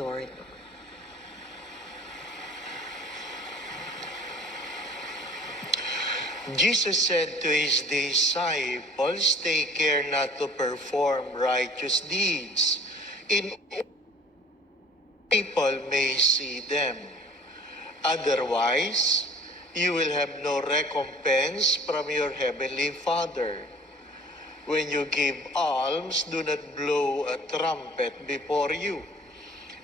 Lord. Jesus said to his disciples, "Take care not to perform righteous deeds in people may see them. Otherwise, you will have no recompense from your heavenly Father. When you give alms, do not blow a trumpet before you,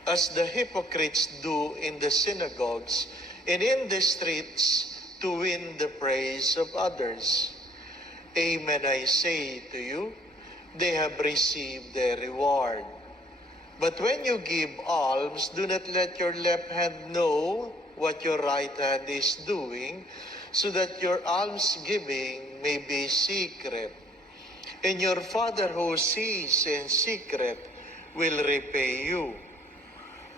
as the hypocrites do in the synagogues and in the streets to win the praise of others. Amen, I say to you, they have received their reward. But when you give alms, do not let your left hand know what your right hand is doing, so that your almsgiving may be secret. And your Father who sees in secret will repay you.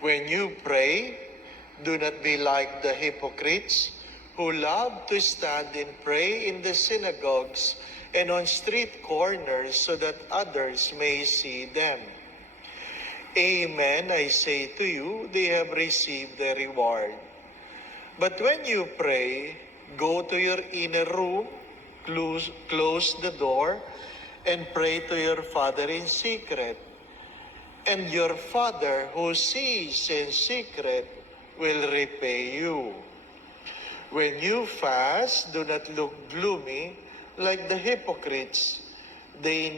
When you pray, do not be like the hypocrites who love to stand and pray in the synagogues and on street corners so that others may see them. Amen, I say to you, they have received their reward. But when you pray, go to your inner room, close the door, and pray to your Father in secret. And your Father who sees in secret will repay you. When you fast, do not look gloomy like the hypocrites. They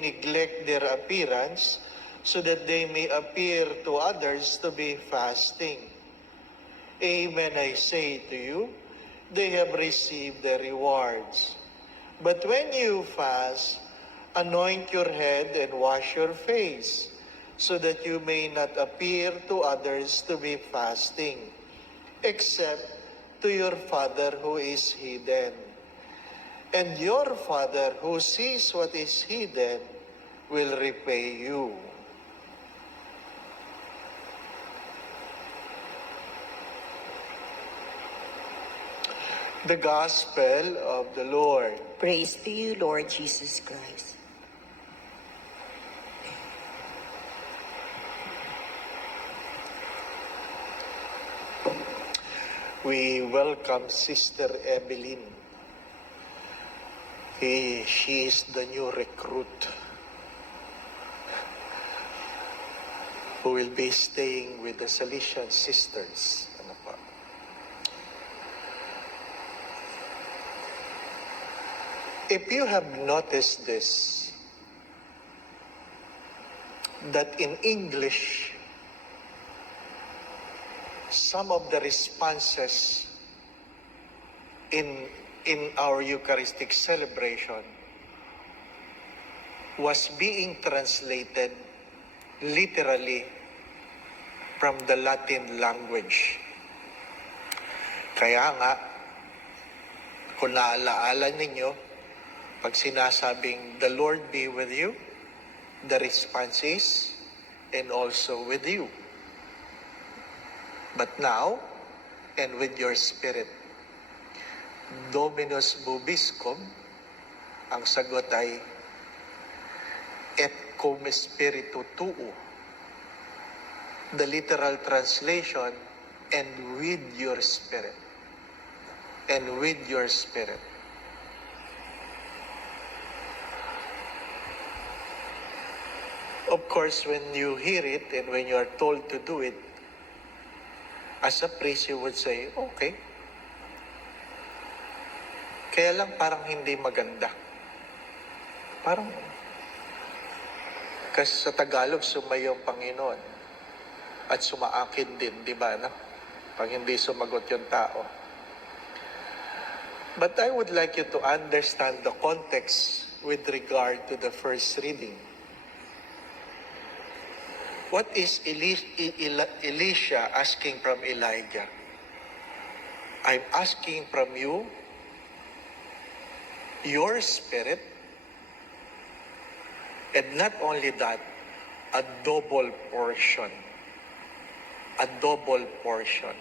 neglect their appearance so that they may appear to others to be fasting. Amen, I say to you, they have received their rewards. But when you fast, anoint your head and wash your face, so that you may not appear to others to be fasting, except to your Father who is hidden. And your Father who sees what is hidden will repay you. The Gospel of the Lord. Praise to you, Lord Jesus Christ. We welcome Sister Evelyn. She is the new recruit who will be staying with the Salesian sisters. If you have noticed this, that in English, some of the responses in our Eucharistic celebration was being translated literally from the Latin language. Kaya nga, kung naalaala ninyo, pag sinasabing, "The Lord be with you," the response is, "and also with you." But now, "and with your spirit." Dominus vobiscum, ang sagot ay, "et cum spiritu tuo." The literal translation, "and with your spirit." And with your spirit. Of course, when you hear it and when you are told to do it, as a priest, you would say, okay. Kaya lang parang hindi maganda. Parang, kasi sa Tagalog, sumayo ang Panginoon. At sumaakin din, di ba? No? Pag hindi sumagot yung tao. But I would like you to understand the context with regard to the first reading. What is Elisha asking from Elijah? I'm asking from you your spirit, and not only that, a double portion. A double portion.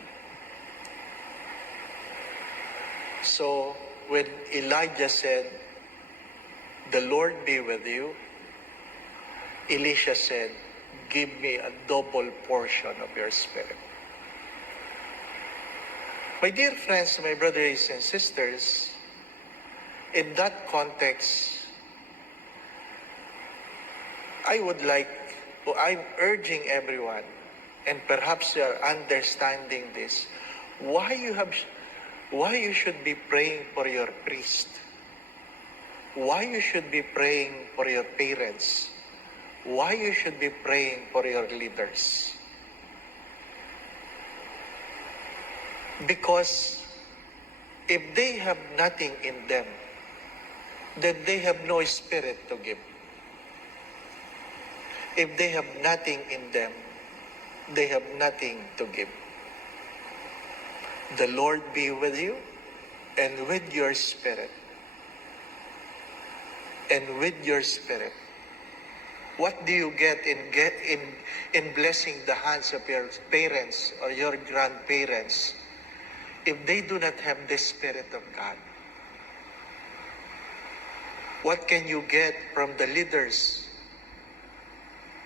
So, when Elijah said, "The Lord be with you," Elisha said, give me a double portion of your Spirit. My dear friends, my brothers and sisters, in that context, I'm urging everyone, and perhaps you are understanding this, why you should be praying for your priest, why you should be praying for your parents, why you should be praying for your leaders. Because if they have nothing in them, then they have no spirit to give. If they have nothing in them, they have nothing to give. The Lord be with you and with your spirit. And with your spirit. What do you get in blessing the hands of your parents or your grandparents if they do not have the Spirit of God? What can you get from the leaders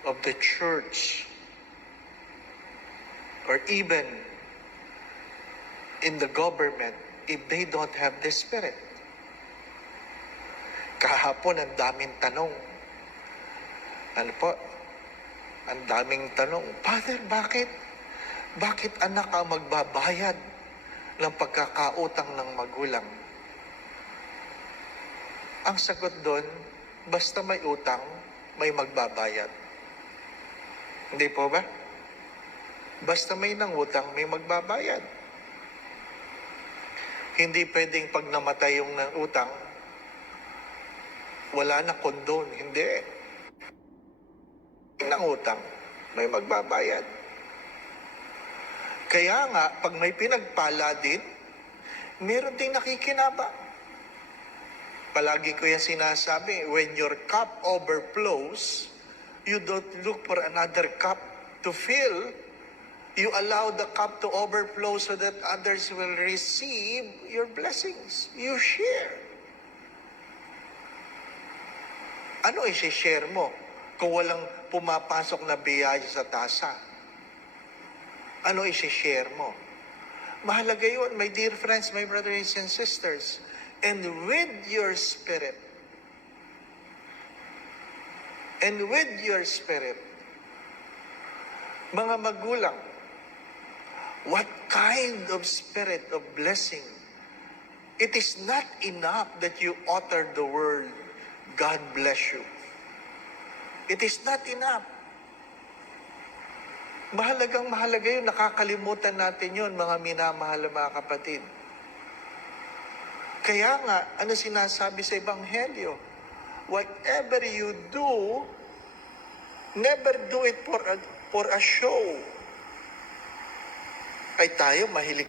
of the church or even in the government if they don't have the Spirit? Kahapon, ang daming tanong. Ano po? Ang daming tanong. Father, bakit? Bakit anak ang magbabayad ng pagkakautang ng magulang? Ang sagot doon, basta may utang, may magbabayad. Hindi po ba? Basta may nangutang, may magbabayad. Hindi pwedeng pag namatay yung utang, wala na kondon. Hindi. Nangutang, may magbabayad. Kaya nga, pag may pinagpala din, meron ding nakikinabang. Palagi ko yan sinasabi, when your cup overflows, you don't look for another cup to fill. You allow the cup to overflow so that others will receive your blessings. You share. Ano i-share mo kung walang pumapasok na biyaya sa tasa? Ano i-share mo? Mahalaga yun, my dear friends, my brothers and sisters. And with your spirit, mga magulang, what kind of spirit of blessing? It is not enough that you utter the word, God bless you. It is not enough. Mahalaga yun, nakakalimutan natin yun, mga minamahal mga kapatid. Kaya nga, ano sinasabi sa Ebanghelyo? Whatever you do, never do it for a show. Ay tayo, mahilig.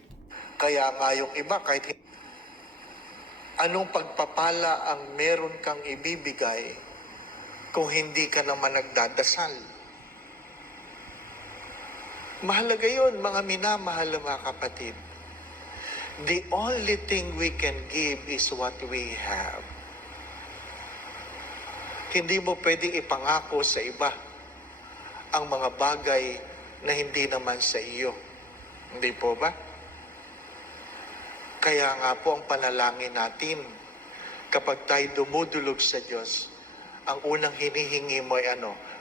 Kaya nga yung iba, kahit anong pagpapala ang meron kang ibibigay kung hindi ka naman nagdadasal. Mahalaga yun, mga minamahal mga kapatid. The only thing we can give is what we have. Hindi mo pwedeng ipangako sa iba ang mga bagay na hindi naman sa iyo. Hindi po ba? Kaya nga po ang panalangin natin, kapag tayo dumudulog sa Diyos, ang unang hinihingi mo ay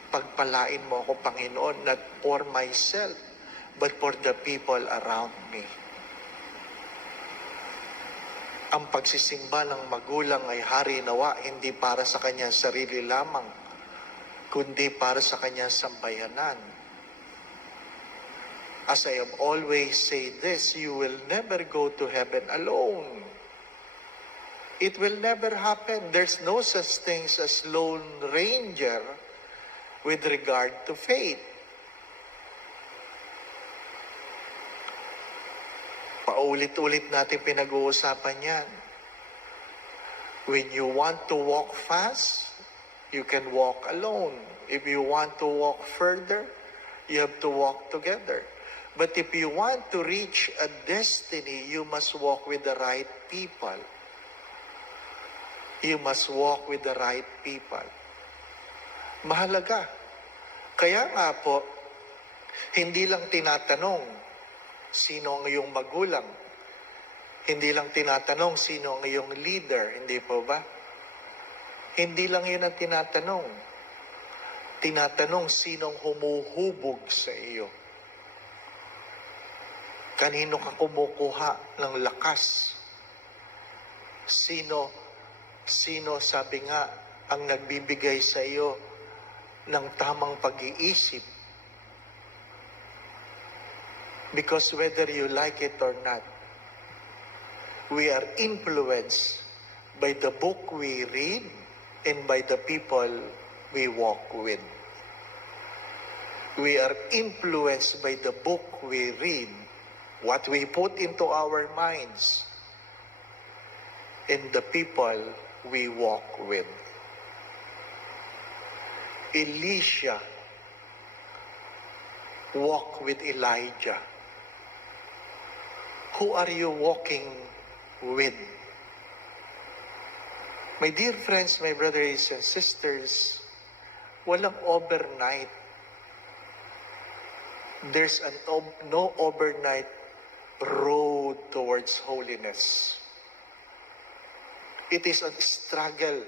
pagpalain mo ako, Panginoon, not for myself, but for the people around me. Ang pagsisimba ng magulang ay hari nawa, hindi para sa kanyang sarili lamang, kundi para sa kanyang sambayanan. As I have always said this, you will never go to heaven alone. It will never happen. There's no such thing as lone ranger with regard to faith. Paulit-ulit natin pinag-uusapan yan. When you want to walk fast, you can walk alone. If you want to walk further, you have to walk together. But if you want to reach a destiny, you must walk with the right people. You must walk with the right people. Mahalaga. Kaya nga po, hindi lang tinatanong sino ang iyong magulang. Hindi lang tinatanong sino ang iyong leader, hindi po ba? Hindi lang yun ang tinatanong. Tinatanong sinong humuhubog sa iyo. Kanino ka kumukuha ng lakas? Sino sabi nga ang nagbibigay sa iyo ng tamang pag-iisip? Because whether you like it or not, we are influenced by the book we read and by the people we walk with. We are influenced by the book we read, what we put into our minds, and the people we walk with. Elisha walked with Elijah. Who are you walking with? My dear friends, my brothers and sisters, walang overnight. There's no overnight road towards holiness. It is a struggle.